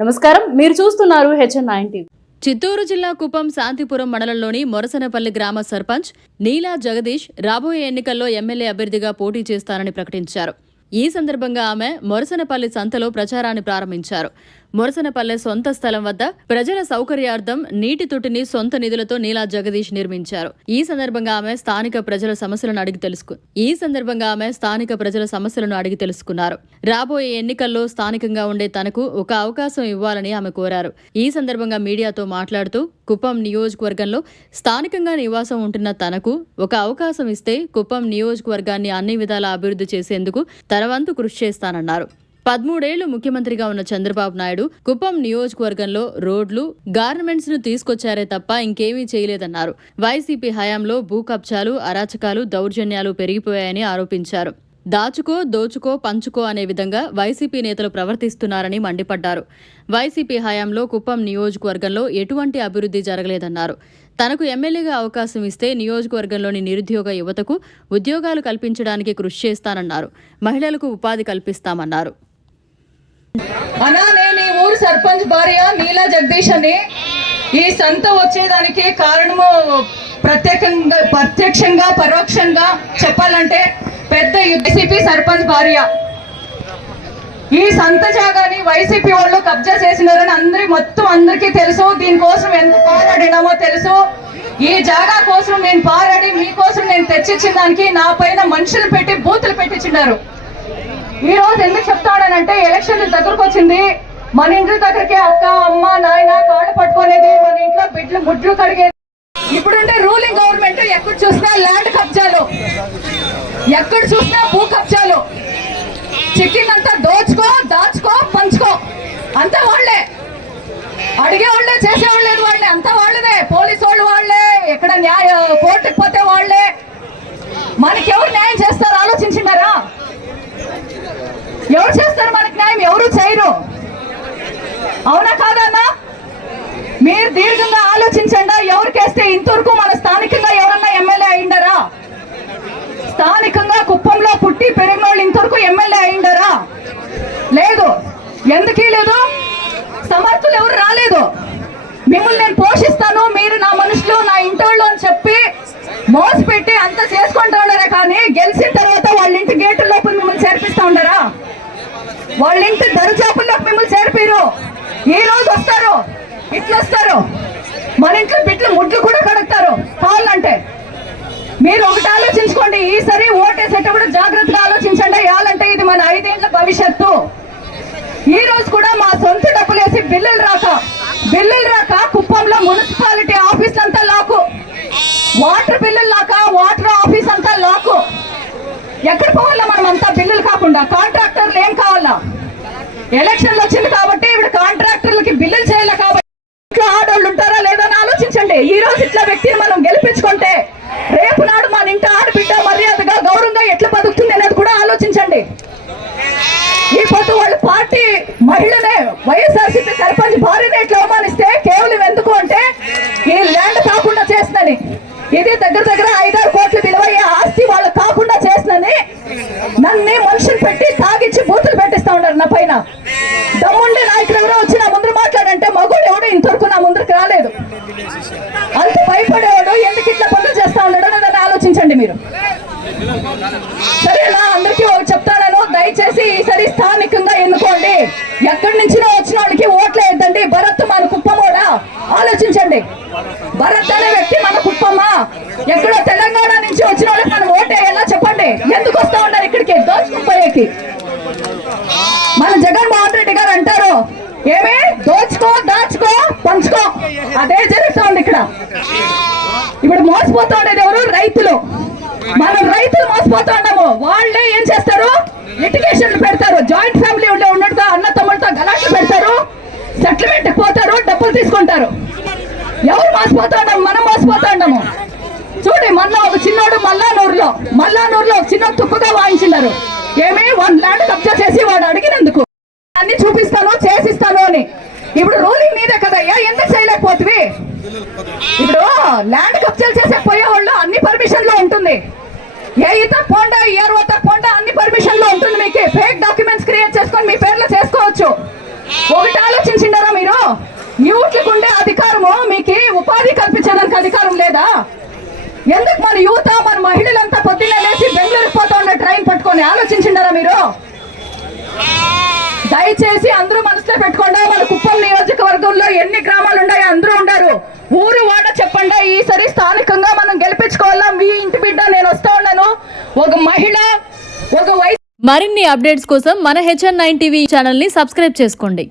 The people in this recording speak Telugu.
నమస్కారం. మీరు చూస్తున్నారు హెచ్ఎన్ నైన్ చిత్తూరు జిల్లా కుప్పం శాంతిపురం మండలంలోని మొరసనపల్లి గ్రామ సర్పంచ్ నీలా జగదీష్ రాబోయే ఎన్నికల్లో ఎమ్మెల్యే అభ్యర్థిగా పోటీ చేస్తానని ప్రకటించారు. ఈ సందర్భంగా ఆమె మొరసనపల్లి సంతలో ప్రచారాన్ని ప్రారంభించారు. మొరసనపల్లె సొంత స్థలం వద్ద ప్రజల సౌకర్యార్థం నీటి తొట్టిని సొంత నిధులతో నీలా జగదీష్ నిర్మించారు. ఈ సందర్భంగా ఆమె స్థానిక ప్రజల సమస్యలను అడిగి తెలుసుకు ఈ సందర్భంగా ఆమె స్థానిక ప్రజల సమస్యలను అడిగి తెలుసుకున్నారు. రాబోయే ఎన్నికల్లో స్థానికంగా ఉండే తనకు ఒక అవకాశం ఇవ్వాలని ఆమె కోరారు. ఈ సందర్భంగా మీడియాతో మాట్లాడుతూ కుప్పం నియోజకవర్గంలో స్థానికంగా నివాసం ఉంటున్న తనకు ఒక అవకాశం ఇస్తే కుప్పం నియోజకవర్గాన్ని అన్ని విధాలా అభివృద్ధి చేసేందుకు తన వంతు కృషి చేస్తానన్నారు. పదమూడేళ్ళు ముఖ్యమంత్రిగా ఉన్న చంద్రబాబు నాయుడు కుప్పం నియోజకవర్గంలో రోడ్లు గార్మెంట్స్ను తీసుకొచ్చారే తప్ప ఇంకేమీ చేయలేదన్నారు. వైసీపీ హయాంలో భూ కబ్జాలు అరాచకాలు దౌర్జన్యాలు పెరిగిపోయాయని ఆరోపించారు. దాచుకో దోచుకో పంచుకో అనే విధంగా వైసీపీ నేతలు ప్రవర్తిస్తున్నారని మండిపడ్డారు. వైసీపీ హయాంలో కుప్పం నియోజకవర్గంలో ఎటువంటి అభివృద్ధి జరగలేదన్నారు. తనకు ఎమ్మెల్యేగా అవకాశం ఇస్తే నియోజకవర్గంలోని నిరుద్యోగ యువతకు ఉద్యోగాలు కల్పించడానికి కృషి చేస్తానన్నారు. మహిళలకు ఉపాధి కల్పిస్తామన్నారు. అనా నేను ఈ ఊరు సర్పంచ్ భార్య నీలా జగదీష్ అని. ఈ సంత వచ్చేదానికి కారణము ప్రత్యేకంగా ప్రత్యక్షంగా పరోక్షంగా చెప్పాలంటే పెద్ద వైసీపీ సర్పంచ్ భార్య. ఈ సంత జాగాని వైసీపీ వాళ్ళు కబ్జా చేసినారని అందరి మొత్తం అందరికీ తెలుసు. దీనికోసం ఎంత పోరాడినామో తెలుసు. ఈ జాగా కోసం నేను పారాడి మీకోసం నేను తెచ్చిచ్చిన దానికి నా పైన మనుషులు పెట్టి బూతులు పెట్టించినారు. ఈ రోజు ఎందుకు చెప్తాడనంటే ఎలక్షన్ దగ్గరకు వచ్చింది మన ఇంటి దగ్గరికి అక్క అమ్మ నాయన కాళ్ళు పట్టుకునేది మన ఇంట్లో బిడ్లు గుడ్లు కడిగేది. ఇప్పుడుండే రూలింగ్ గవర్నమెంట్ ఎక్కడ చూసినా ల్యాండ్ కబ్జాలు. ఎక్కడ చూసినా భూ కబ్జాలు. చిక్కిందంతా దోచుకో దాచుకో పంచుకో. అంతా వాళ్ళే. అడిగే వాళ్ళే చేసేవాళ్ళు వాళ్ళే. అంతా వాళ్ళదే. పోలీసు వాళ్ళు వాళ్ళే. ఎక్కడ న్యాయ కోర్టుకు పోతే వాళ్ళే. మనకెవరు న్యాయం చేస్తారో ఆలోచించినారా ఎవరు చేస్తారు మనకి న్యాయం? ఎవరు చేయరు. అవునా కాదన్నా మీరు దీర్ఘంగా ఆలోచించండి ఎవరికేస్తే ఇంతవరకు మన స్థానికంగా ఎవరన్నా ఎమ్మెల్యే అయిండరా? స్థానికంగా కుప్పంలో పుట్టి పెరిగిన వాళ్ళు ఇంతవరకు ఎమ్మెల్యే అయిండరా? లేదు. ఎందుకీ లేదు? సమర్థులు ఎవరు రాలేదు. మిమ్మల్ని నేను పోషిస్తాను మీరు నా మనుషులు నా ఇంటోళ్ళు అని చెప్పి మోసపెట్టి అంత చేసుకుంటూ ఉండరా కానీ గెలిచిన తర్వాత వాళ్ళ ఇంటి గేటు లోపల మిమ్మల్ని చేర్పిస్తా ఉండరా? వాళ్ళ ఇంటి దరిచాపుల్లోకి మిమ్మల్ని చేరిపోయారు ఈ రోజు వస్తారు. ఇట్లా వస్తారు. మన ఇంట్లో బిడ్డలు ముడ్లు కూడా కడుగుతారు. కావాలంటే మీరు ఒకటి ఆలోచించుకోండి. ఈసారి ఓటేసేటప్పుడు జాగ్రత్తగా ఆలోచించండి. యాలంటే ఇది మన ఐదేళ్ళ భవిష్యత్తు. ఈ రోజు కూడా మా సొంత డబ్బులు వేసి బిల్లులు రాక బిల్లులు రాక కుప్పంలో మున్సిపాలిటీ ఆఫీస్ అంతా లాకు. వాటర్ బిల్లులు లాక వాటర్ ఎక్కడ పోవాలా మనం అంతా? బిల్లులు కాకుండా. కాంట్రాక్టర్లు ఏం కావాలా? ఎలక్షన్లు వచ్చింది కాబట్టి ఇప్పుడు కాంట్రాక్టర్లకి బిల్లులు చేయాలి కాబట్టి ఇంట్లో ఆడోళ్ళు ఉంటారా లేదా అని ఆలోచించండి. ఈ రోజు ఇట్లా వ్యక్తిని మనం పెట్టి తాగిచ్చి బూతులు పెట్టిస్తా ఉన్నారు నా పైన. దమ్ముండే నాయకులు ఎవరో వచ్చి నా ముందు మాట్లాడంటే మగోడు ఎవడో ఇంతవరకు నా ముందుకు రాలేదు. అంత భయపడేవాడు ఎందుకు ఇట్లా పనులు చేస్తా ఉన్నాడో నన్ను ఆలోచించండి మీరు. సరేనా? అందరికీ ఒకటి చెప్తాను. దయచేసి ఈసారి స్థానికంగా ఎన్నుకోండి. ఎక్కడి నుంచినో వచ్చిన వాళ్ళకి ఓట్లు వేద్దండి భరత్ మన కుప్పమోడా? ఆలోచించండి. భరత్ అనే వ్యక్తి మన కుప్పమా ఎక్కడో తెలంగాణ నుంచి వచ్చిన వాళ్ళకి మనం ఓటు వేయాలా చెప్పండి ఎందుకు వస్తా ఉన్నారు ఇక్కడికి దోచుకుపోయేకి మన జగన్మోహన్ రెడ్డి గారు అంటారు ఏమే? దోచుకో దాచుకో పంచుకో. అదే జరుగుతోంది ఇక్కడ. ఇప్పుడు మోసపోతా ఉండేది ఎవరు? రైతులు. మనం రైతులు మోసపోతా ఉన్నాము వాళ్ళే ఏం చేస్తారు? లిటిగేషన్లు పెడతారు. జాయింట్ ఫ్యామిలీ ఉండే ఉండడంతో అన్న తమ్ముడితో గలాట్లు పెడతారు. సెటిల్మెంట్ పోతారు డబ్బులు తీసుకుంటారు. ఎవరు మోసపోతా ఉన్నాము మనం మోసపోతా ఉన్నాము చూడండి మళ్ళా ఒక చిన్నోడు మల్లానూరులో మల్లానూరులో చిన్న తుక్కుగా వాయించినారు ఏమే వన్ ల్యాండ్ కబ్జా చేసి వాడు అడిగినందుకు? అన్ని చూపిస్తాను చేసిస్తాను అని. ఇప్పుడు రూలింగ్ నీదే కదయ్యా ఎందుకు చేయలేకపోతుంది ఇప్పుడు ల్యాండ్ కబ్జాలు చేసే పోయేవాళ్ళు అన్ని పర్మిషన్లో ఉంటుంది. ఏ ఈత పోండా ఇయర్ పోండా అన్ని పర్మిషన్లో ఉంటుంది మీకు. ఫేక్ డాక్యుమెంట్స్ క్రియేట్ చేసుకొని మీ పేర్లో చేసుకోవచ్చు. ఒకటి ఆలోచించిండారా మీరు? యూట్లకు ఉండే అధికారము మీకు ఉపాధి కల్పించడానికి అధికారం లేదా? ఎందుకు మన యువత మన మహిళలంతా పొద్దున్నే లేచి బెంగళూరు పోతా ఉన్న ట్రైన్ పట్టుకొని ఆలోచించిండారా మీరు? దయచేసి అందరూ మనసులో పెట్టుకోండి మన కుప్పం నియోజకవర్గంలో ఎన్ని గ్రామాలు ఉన్నాయో అందరూ ఉండారు. ఊరు వాడ చెప్పండి ఈసారి స్థానికంగా మనం గెలిపించుకోవాలా? మీ ఇంటి బిడ్డ నేను వస్తా ఉన్నాను. ఒక మహిళ ఒక వయసు మరిన్ని అప్డేట్స్ కోసం మన హెచ్ఎన్ నైన్ టీవీ ఛానల్ని సబ్స్క్రైబ్ చేసుకోండి.